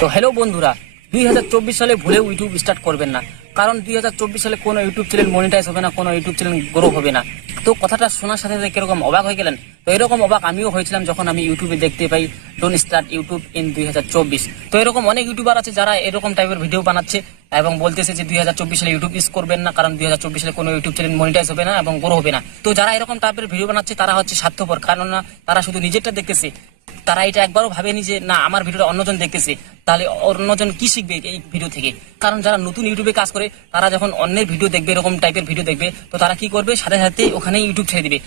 তো হ্যালো বন্ধুরা, 2024 সালে ভুলেও ইউটিউব স্টার্ট করবেন না। কারণ 2024 সালে কোনো ইউটিউব চ্যানেল মনিটাইজ হবে না, কোনো ইউটিউব চ্যানেল গ্রো হবে না। তো কথাটা শোনার সাথে সাথে কিরকম অবাক হয়ে গেলেন? তো এরকম অবাক আমিও হয়েছিলাম যখন আমি ইউটিউবে দেখতে পাই ডোন্ট স্টার্ট ইউটিউব ইন 2024। তো এরকম অনেক ইউটিউবার আছে যারা এরকম টাইপের ভিডিও বানাচ্ছে এবং বলতেছে যে 2024 সালে ইউটিউব ইউজ করবেন না, কারণ 2024 সালে কোনো ইউটিউব চ্যানেল মনিটাইজ হবে না এবং গ্রো হবে না। তো যারা এরকম টাইপের ভিডিও বানাচ্ছে তারা হচ্ছে স্বার্থপর, কারণ না তারা শুধু নিজেরটা দেখতেছে। তারা এটা একবারও ভাবেনি যে না, আমার ভিডিওটা অন্যজন দেখতেছে, তাহলে অন্যজন কি শিখবে এই ভিডিও থেকে। কারণ যারা নতুন ইউটিউবে কাজ করে তারা যখন অন্যের ভিডিও দেখবে, এরকম টাইপের ভিডিও দেখবে, তো তারা কি করবে, সাথে সাথে ওখানে ইউটিউব ছেড়ে দিবে।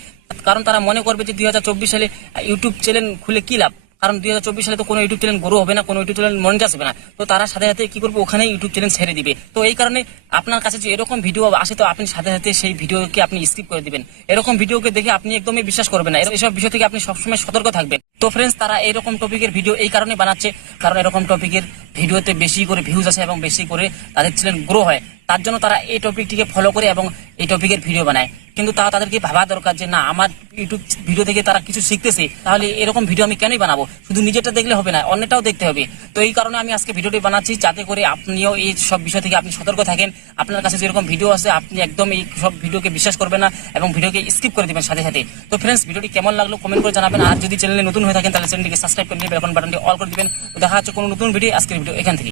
কারণ তারা মনে করবে যে 2024 সালে ইউটিউব চ্যানেল খুলে কি লাভ, কারণ 2024 সালে তো কোনো ইউটিউব চ্যানেল গ্রো হবে না, কোনো ইউটিউব চ্যানেল মনিটাইজ হবে না। তো তারা সাথে সাথে কি করবে, ওখানে ইউটিউব চ্যানেল ছেড়ে দিবে। তো এই কারণে আপনার কাছে যে এরকম ভিডিও আসে, তো আপনি সাথে সাথে সেই ভিডিওকে আপনি স্কিপ করে দিবেন। এরকম ভিডিওকে দেখে আপনি একদমই বিশ্বাস করবেন না, এসব বিষয় থেকে আপনি সবসময় সতর্ক থাকবেন। তো ফ্রেন্ডস, তারা এরকম টপিকের ভিডিও এই কারণে বানাচ্ছে, কারণ এরকম টপিকের ভিডিওতে বেশি করে ভিউজ আসে এবং বেশি করে তাদের চ্যানেল গ্রো হয়। তার জন্য তারা এই টপিকটিকে ফলো করে এবং এই টপিকের ভিডিও বানায়। কিন্তু তাদেরকে ভাবা দরকার যে না, আমার ইউটিউব ভিডিও থেকে তারা কিছু শিখতেছে, তাহলে এরকম ভিডিও আমি কেনই বানাবো? শুধু নিজেরটা দেখলে হবে না, অন্যটাও দেখতে হবে। তো এই কারণে আমি আজকে ভিডিওটি বানাচ্ছি, যাতে করে আপনিও এই সব বিষয় থেকে আপনি সতর্ক থাকেন। আপনার কাছে যেরকম ভিডিও আছে আপনি একদম এই সব ভিডিওকে বিশ্বাস করবেন না এবং ভিডিওকে স্কিপ করে দিবেন সাথে সাথে। তো ফ্রেন্ডস, ভিডিওটি কেমন লাগলো কমেন্ট করে জানাবেন। আর যদি চ্যানেলে নতুন হয়ে থাকেন তাহলে চ্যানেলটিকে সাবস্ক্রাইব করে দিয়ে বেল আইকন বাটনটি অল করে দিবেন। তো দেখা হচ্ছে কোনো নতুন ভিডিও, আজকের ভিডিও এখান থেকে।